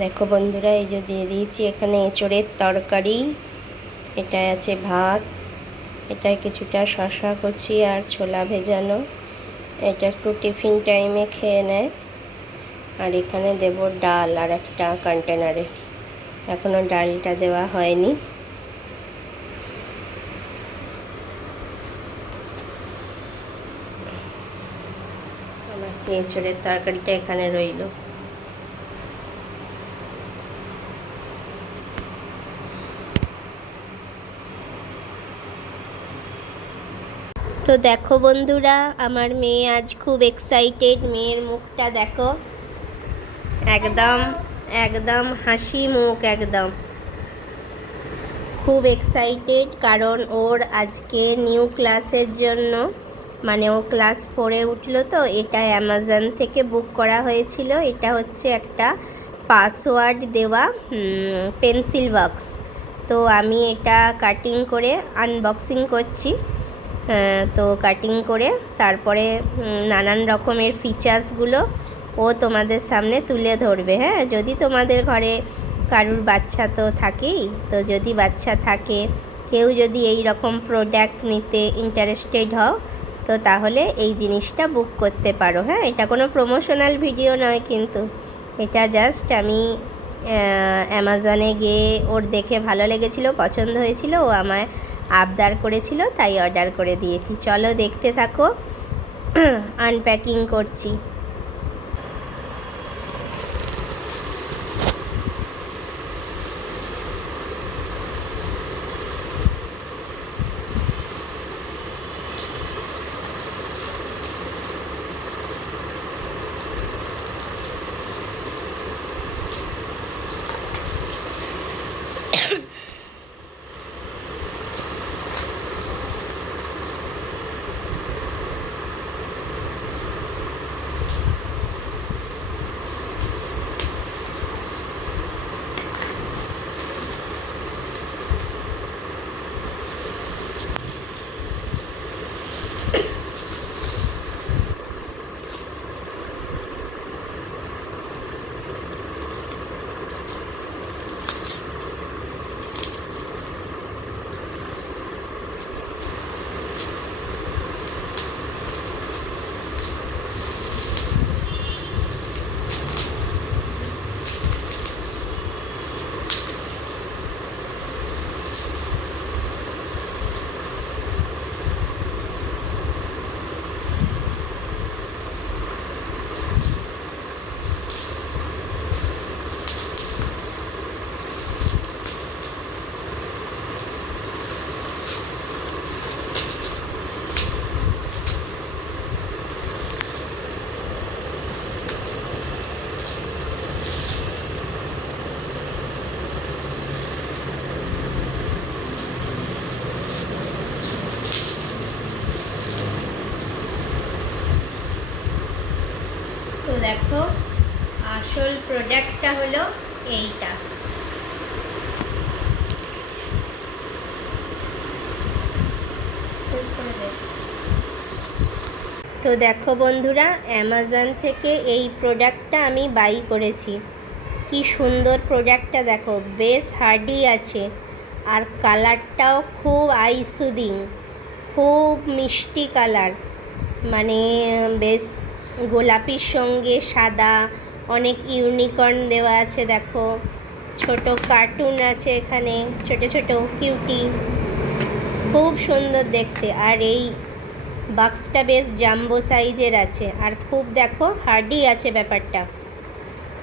দেখো বন্ধুরা, এই যে দিয়ে দিয়েছি এখানে এঁচড়ের তরকারি। এটায় আছে ভাত। এটায় কিছুটা শশা কচি আর ছোলা ভেজানো। এটা একটু টিফিন টাইমে খেয়ে নেয় আর এখানে দেব ডাল আর একটা কন্টেনারে। এখনও ডালটা দেওয়া হয়নি আমার এঁচড়ের তরকারিটা এখানে রইল। তো দেখো বন্ধুরা, আমার মেয়ে আজ খুব এক্সাইটেড মেয়ের মুখটা দেখো। একদম একদম হাসি মুখ একদম। খুব এক্সাইটেড কারণ ওর আজকে নিউ ক্লাসের জন্য মানে ও ক্লাস ফোরে উঠল তো এটা অ্যামাজন থেকে বুক করা হয়েছিল। এটা হচ্ছে একটা পাসওয়ার্ড দেওয়া পেন্সিল বক্স। তো আমি এটা কাটিং করে আনবক্সিং করছি। আহ, তো কাটিং করে তারপরে নানান রকমের ফিচার্সগুলো ও তোমাদের সামনে তুলে ধরবে। হ্যাঁ যদি তোমাদের ঘরে কারুর বাচ্চা তো থাকেই তো যদি বাচ্চা থাকে কেউ যদি এই রকম প্রোডাক্ট নিতে ইন্টারেস্টেড হও তো তাহলে এই জিনিসটা বুক করতে পারো। হ্যাঁ এটা কোনো প্রমোশনাল ভিডিও নয় কিন্তু। এটা জাস্ট আমি অ্যামাজনে গিয়ে ওর দেখে ভালো লেগেছিল, পছন্দ হয়েছিল, ও আমায় আবদার করেছিল, তাই অর্ডার করে দিয়েছি। চলো দেখতে থাকো। আনপ্যাকিং করছি। দেখো, আসল প্রোডাক্টটা হলো এইটা। তো দেখো বন্ধুরা অ্যামাজন থেকে এই প্রোডাক্টটা আমি বাই করেছি। কি সুন্দর প্রোডাক্টটা দেখো, বেশ হার্ডি আছে। আর কালারটাও খুব আইসুদিং, খুব মিষ্টি কালার মানে বেশ গোলাপির সঙ্গে সাদা, অনেক ইউনিকর্ন দেওয়া আছে, দেখো। ছোট কার্টুন আছে এখানে, ছোট ছোট কিউটি খুব সুন্দর দেখতে। আর এই বাক্সটা বেশ জাম্বো সাইজের আছে। আর খুব দেখো হার্ডি আছে ব্যাপারটা।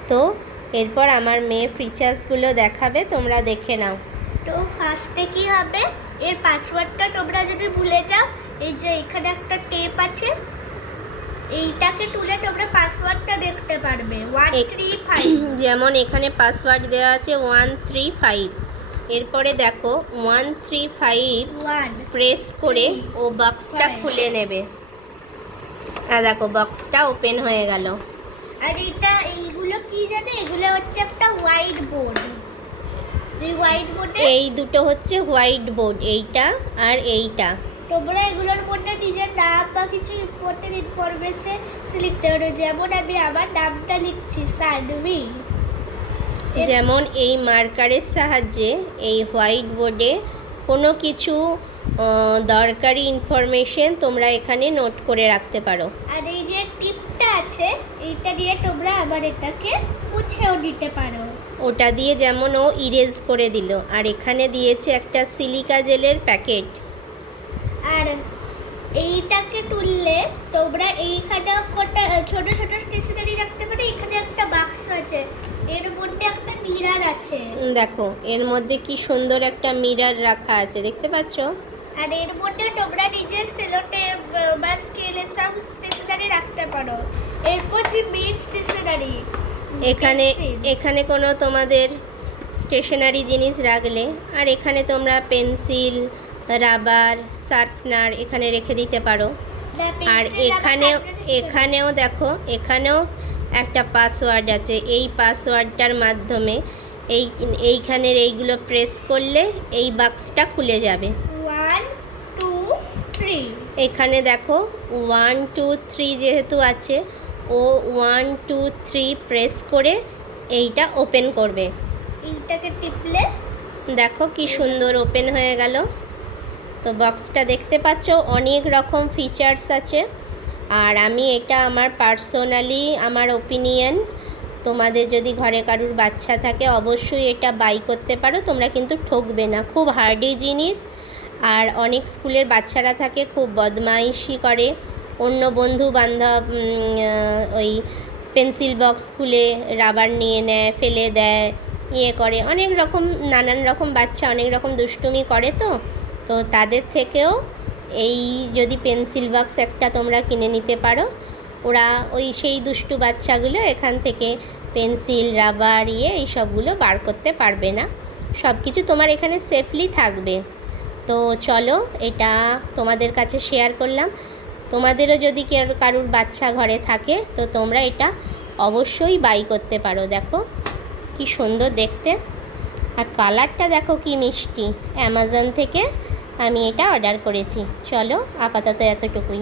তো, এরপর আমার মেয়ে ফিচার্সগুলো দেখাবে, তোমরা দেখে নাও। তো ফার্স্টে কি হবে? এর পাসওয়ার্ডটা তোমরা যদি ভুলে যাও, এই যে এখানে একটা টেপ আছে এইটাকে তুলে তোমরা পাসওয়ার্ডটা দেখতে পারবে। ওয়ান থ্রি ফাইভ যেমন এখানে পাসওয়ার্ড দেওয়া আছে ওয়ান থ্রি ফাইভ এরপরে দেখো one three five one press করে ও বক্সটা খুলে নেবে। আর দেখো বক্সটা ওপেন হয়ে গেল। আর এটা এইগুলো কি জানে? এগুলো হচ্ছে একটা হোয়াইট বোর্ড যে হোয়াইট বোর্ডে এই দুটো হচ্ছে হোয়াইট বোর্ড এইটা আর এইটা। তোমরা এগুলোর মধ্যে নিজের নাম বা কিছু ইম্পর্টেন্ট ইনফরমেশন লিখতে পারো যেমন আমি আমার নামটা লিখছি সানভি যেমন এই মার্কারের সাহায্যে এই হোয়াইট বোর্ডে কোনো কিছু দরকারি ইনফরমেশন তোমরা এখানে নোট করে রাখতে পারো। আর এই যে টিপটা আছে এইটা দিয়ে তোমরা আবার এটাকে মুছেও দিতে পারো। ওটা দিয়ে যেমন ও ইরেজ করে দিল আর এখানে দিয়েছে একটা সিলিকা জেলের প্যাকেট আর এইটাকে তুললে তোমরা এইখানে কটা ছোট ছোট স্টেশনারি রাখতে পারো এখানে একটা বাক্স আছে। এর মধ্যে একটা মিরার আছে। দেখো এর মধ্যে কি সুন্দর একটা মিরার রাখা আছে দেখতে পাচ্ছ? আর এর মধ্যে তোমরা নিজের সেলোটে বা স্কেলে সব স্টেশনারি রাখতে পারো। এরপর যে মেন স্টেশনারি এখানে এখানে কোনো তোমাদের স্টেশনারি জিনিস রাখলে আর এখানে তোমরা পেন্সিল রাবার শার্পনার এখানে রেখে দিতে পারো। আর এখানেও এখানেও দেখো এখানেও একটা পাসওয়ার্ড আছে। এই পাসওয়ার্ডটার মাধ্যমে এই এইখানের এইগুলো প্রেস করলে এই বাক্সটা খুলে যাবে। ওয়ান টু থ্রি এখানে দেখো ওয়ান টু থ্রি যেহেতু আছে ও ওয়ান টু থ্রি প্রেস করে এইটা ওপেন করবে। এইটাকে টিপলে দেখো কি সুন্দর ওপেন হয়ে গেল। তো বক্সটা দেখতে পাচ্ছ, অনেক রকম ফিচার্স আছে। আর আমি এটা আমার পার্সোনালি আমার ওপিনিয়ন তোমাদের যদি ঘরে কারুর বাচ্চা থাকে, অবশ্যই এটা বাই করতে পারো। তোমরা কিন্তু ঠকবে না, খুব হার্ডি জিনিস। আর অনেক স্কুলের বাচ্চারা থাকে, খুব বদমাইশি করে। অন্য বন্ধু বান্ধব ওই পেন্সিল বক্স খুলে রাবার নিয়ে নেয়, ফেলে দেয় ইয়ে করে। অনেক রকম, নানান রকম বাচ্চা, অনেক রকম দুষ্টুমি করে তো। তো তাদের থেকেও এই যদি পেন্সিল বক্স একটা তোমরা কিনে নিতে পারো, ওরা ওই সেই দুষ্টু বাচ্চাগুলো এখান থেকে পেন্সিল, রাবার ইয়ে এই সবগুলো বার করতে পারবে না। সব কিছু তোমার এখানে সেফলি থাকবে। তো চলো, এটা তোমাদের কাছে শেয়ার করলাম। তোমাদেরও যদি কারুর বাচ্চা ঘরে থাকে, তো তোমরা এটা অবশ্যই বাই করতে পারো। দেখো, কি সুন্দর দেখতে। আর কালারটা দেখো কি মিষ্টি। অ্যামাজন থেকে আমি এটা অর্ডার করেছি। চলো আপাতত এতটুকুই।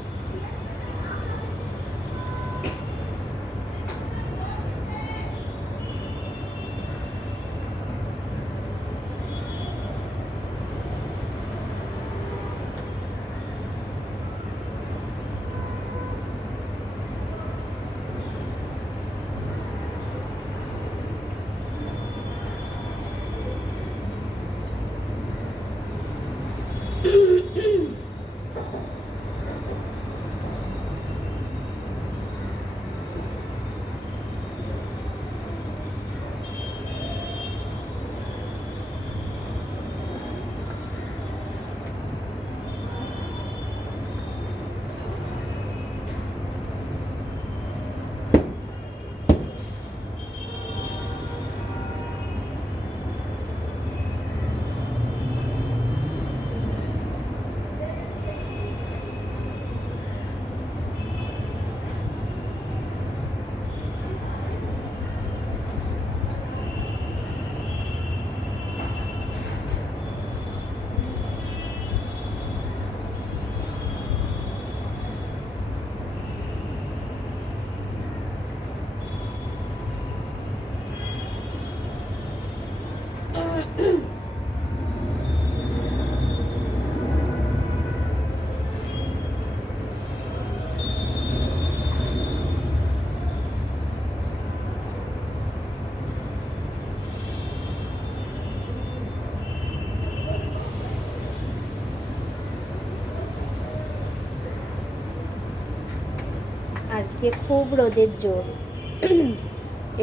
আজকে খুব রোদের জোর।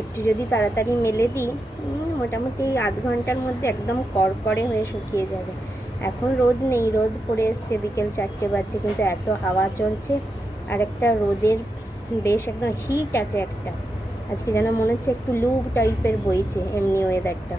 একটু যদি তাড়াতাড়ি মেলে দিই মোটামুটি আধ ঘণ্টার মধ্যে একদম কড়কড়ে হয়ে শুকিয়ে যাবে। এখন রোদ নেই, রোদ পড়ে এসছে, বিকেল চারটে বাজছে, কিন্তু এত হাওয়া চলছে, আর একটা রোদের বেশ একদম হিট আছে একটা। আজকে যেন মনে হচ্ছে একটু লুপ টাইপের বইছে, এমনি ওয়েদারটা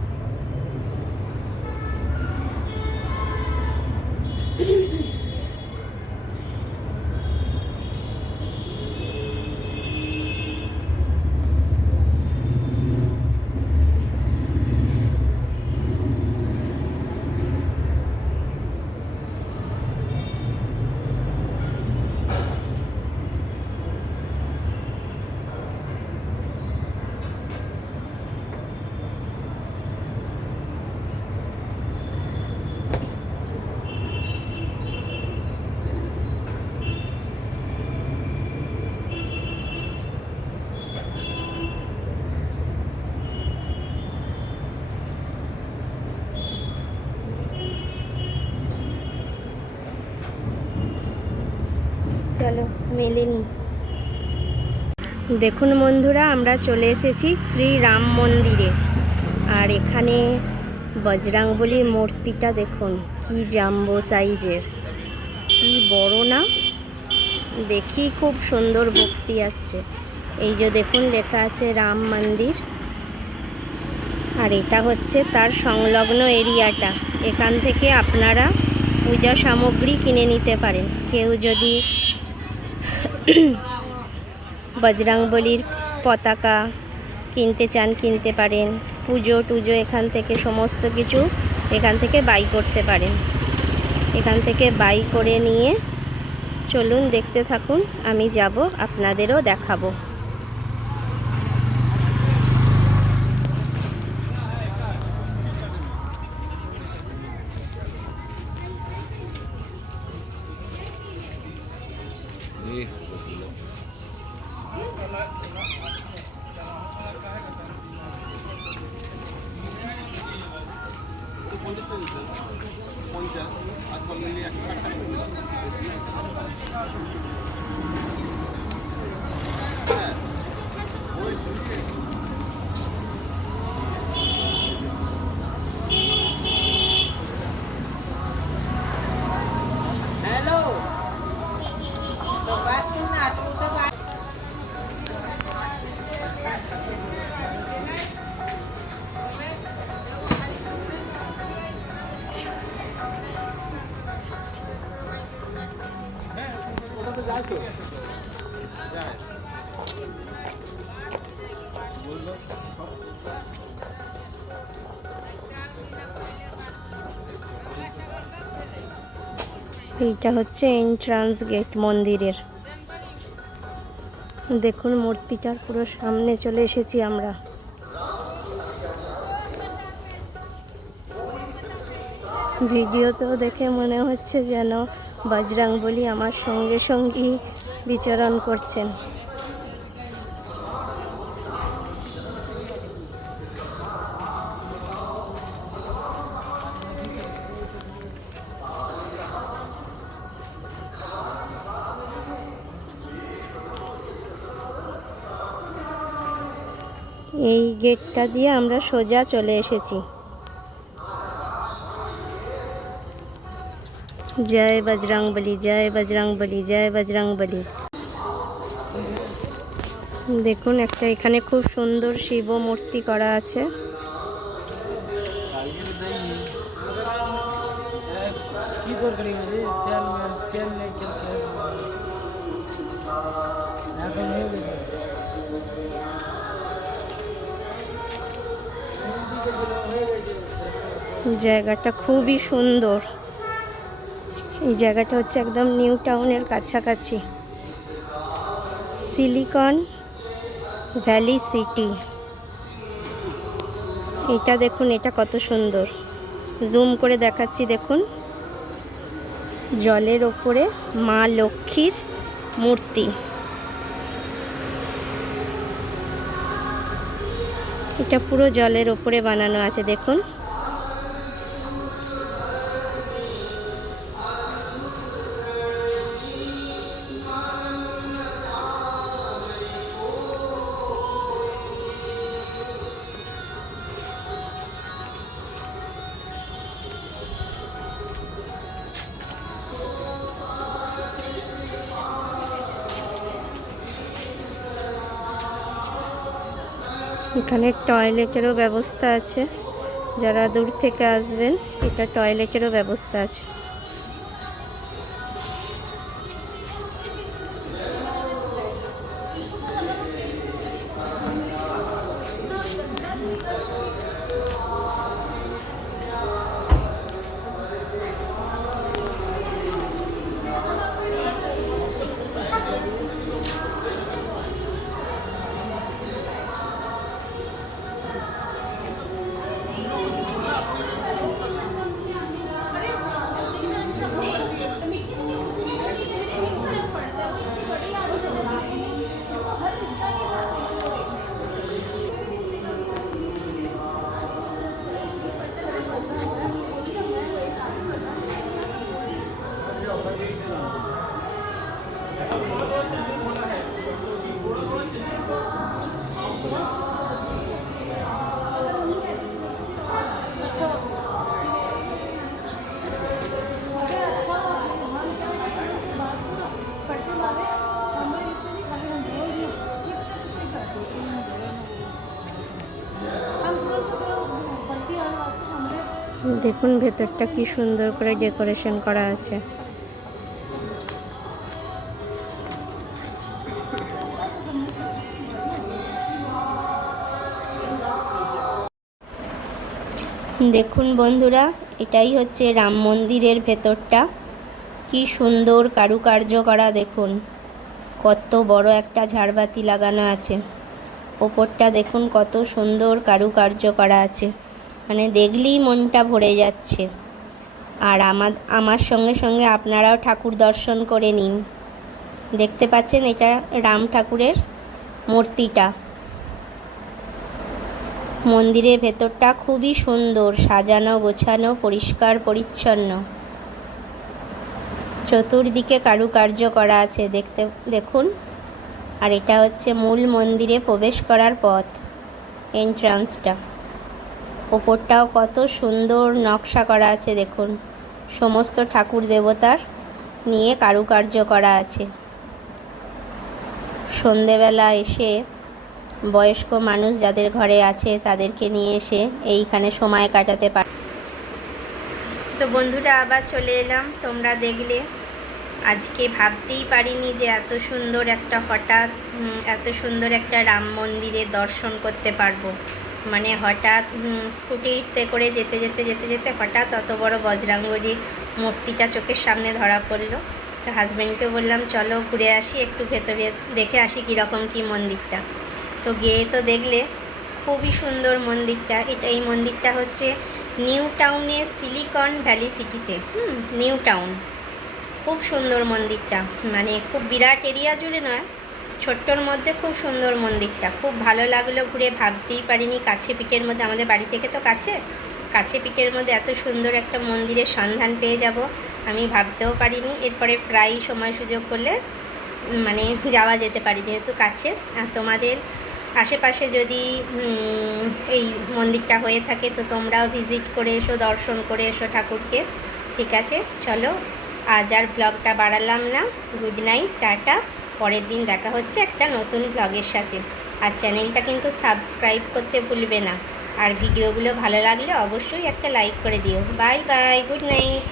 মেলেনি দেখুন বন্ধুরা, আমরা চলে এসেছি শ্রী রাম মন্দিরে। আর এখানে বজরাংবলির মূর্তিটা দেখুন, কি জাম্বো সাইজের। কি বড় না? দেখি খুব সুন্দর ভক্তি আসছে। এই যে দেখুন, লেখা আছে রাম মন্দির। আর এটা হচ্ছে তার সংলগ্ন এরিয়াটা। এখান থেকে আপনারা পূজা সামগ্রী কিনে নিতে পারেন। কেউ যদি বজরাংবলির পতাকা কিনতে চান, কিনতে পারেন। পুজো টুজো এখান থেকে সমস্ত কিছু এখান থেকে বাই করতে পারেন। এখান থেকে বাই করে নিয়ে চলুন, দেখতে থাকুন, আমি যাব, আপনাদেরও দেখাবো। এইটা হচ্ছে এন্ট্রান্স গেট মন্দিরের। দেখুন মূর্তিটার পুরো সামনে চলে এসেছি আমরা। ভিডিওতেও দেখে মনে হচ্ছে যেন বজরাংবলী আমার সঙ্গে সঙ্গী বিচরণ করছেন। এই গেটটা দিয়ে আমরা সোজা চলে এসেছি। জয় বজরং বলি, জয় বজরং বলি, জয় বজরং বলি। দেখুন একটা এখানে খুব সুন্দর শিব মূর্তি করা আছে। জায়গাটা খুবই সুন্দর। এই জায়গাটা হচ্ছে একদম নিউ টাউনের কাছাকাছি। Silicon Valley City. এটা দেখুন, এটা কত সুন্দর। জুম করে দেখাচ্ছি, দেখুন। জলের ওপরে মা লক্ষ্মীর মূর্তি। এটা পুরো জলের ওপরে বানানো আছে দেখুন। এখানে টয়লেটেরও ব্যবস্থা আছে। যারা দূর থেকে আসবেন এটা টয়লেটেরও ব্যবস্থা আছে। দেখুন ভেতরটা কি সুন্দর করে ডেকোরেশন করা আছে। দেখুন বন্ধুরা, এটাই হচ্ছে রাম মন্দিরের ভেতরটা। কি সুন্দর কারুকার্য করা দেখুন। কত বড় একটা ঝাড়বাতি লাগানো আছে। ওপরটা দেখুন কত সুন্দর কারুকার্য করা আছে। মানে দেখলেই মনটা ভরে যাচ্ছে। আর আমার আমার সঙ্গে সঙ্গে আপনারাও ঠাকুর দর্শন করে নিন। দেখতে পাচ্ছেন এটা রাম ঠাকুরের মূর্তিটা। মন্দিরের ভেতরটা খুবই সুন্দর, সাজানো, গোছানো, পরিষ্কার, পরিচ্ছন্ন। চতুর্দিকে কারুকার্য করা আছে, দেখতে, দেখুন। আর এটা হচ্ছে মূল মন্দিরে প্রবেশ করার পথ এন্ট্রান্সটা ওপরটাও কত সুন্দর নকশা করা আছে দেখুন। সমস্ত ঠাকুর দেবতার নিয়ে কারুকার্য করা আছে। সন্ধেবেলা এসে বয়স্ক মানুষ যাদের ঘরে আছে তাদেরকে নিয়ে এসে এইখানে সময় কাটাতে পারে তো বন্ধুরা, আবার চলে এলাম। তোমরা দেখলে, আজকে ভাবতেই পারিনি যে এত সুন্দর একটা হঠাৎ এত সুন্দর একটা রাম মন্দিরে দর্শন করতে পারব। মানে হঠাৎ স্কুটিতে করে যেতে যেতে যেতে যেতে হঠাৎ অত বড় বজরাঙ্গলির মূর্তিটা চোখের সামনে ধরা পড়ল। তো হাজব্যান্ডকে বললাম, চলো ঘুরে আসি, একটু ভেতরে দেখে আসি কীরকম কী মন্দিরটা। তো গিয়ে তো দেখলে খুবই সুন্দর মন্দিরটা। এটা, এই মন্দিরটা হচ্ছে নিউ টাউনের সিলিকন ভ্যালি সিটিতে। হুম, নিউ টাউন। খুব সুন্দর মন্দিরটা। মানে খুব বিরাট এরিয়া জুড়ে নয় ছোট্টর মধ্যে খুব সুন্দর মন্দিরটা। খুব ভালো লাগল ঘুরে, ভাবতেই পারিনি কাছে পিঠের মধ্যে, আমাদের বাড়ি থেকে তো কাছে। কাছে পিঠের মধ্যে এত সুন্দর একটা মন্দিরের সন্ধান পেয়ে যাব, আমি ভাবতেও পারিনি। এরপরে প্রায় সময় সুযোগ করলে মানে যাওয়া যেতে পারি যেহেতু কাছে। আর তোমাদের আশেপাশে যদি এই মন্দিরটা হয়ে থাকে, তো তোমরাও ভিজিট করে এসো, দর্শন করে এসো ঠাকুরকে। ঠিক আছে, চলো, আজ আর ব্লগটা বাড়ালাম না। গুড নাইট, টাটা। পরের দিন দেখা হচ্ছে একটা নতুন ব্লগের সাথে। আর চ্যানেলটা কিন্তু সাবস্ক্রাইব করতে ভুলবে না। আর ভিডিওগুলো ভালো লাগলে অবশ্যই একটা লাইক করে দিও। Bye bye good night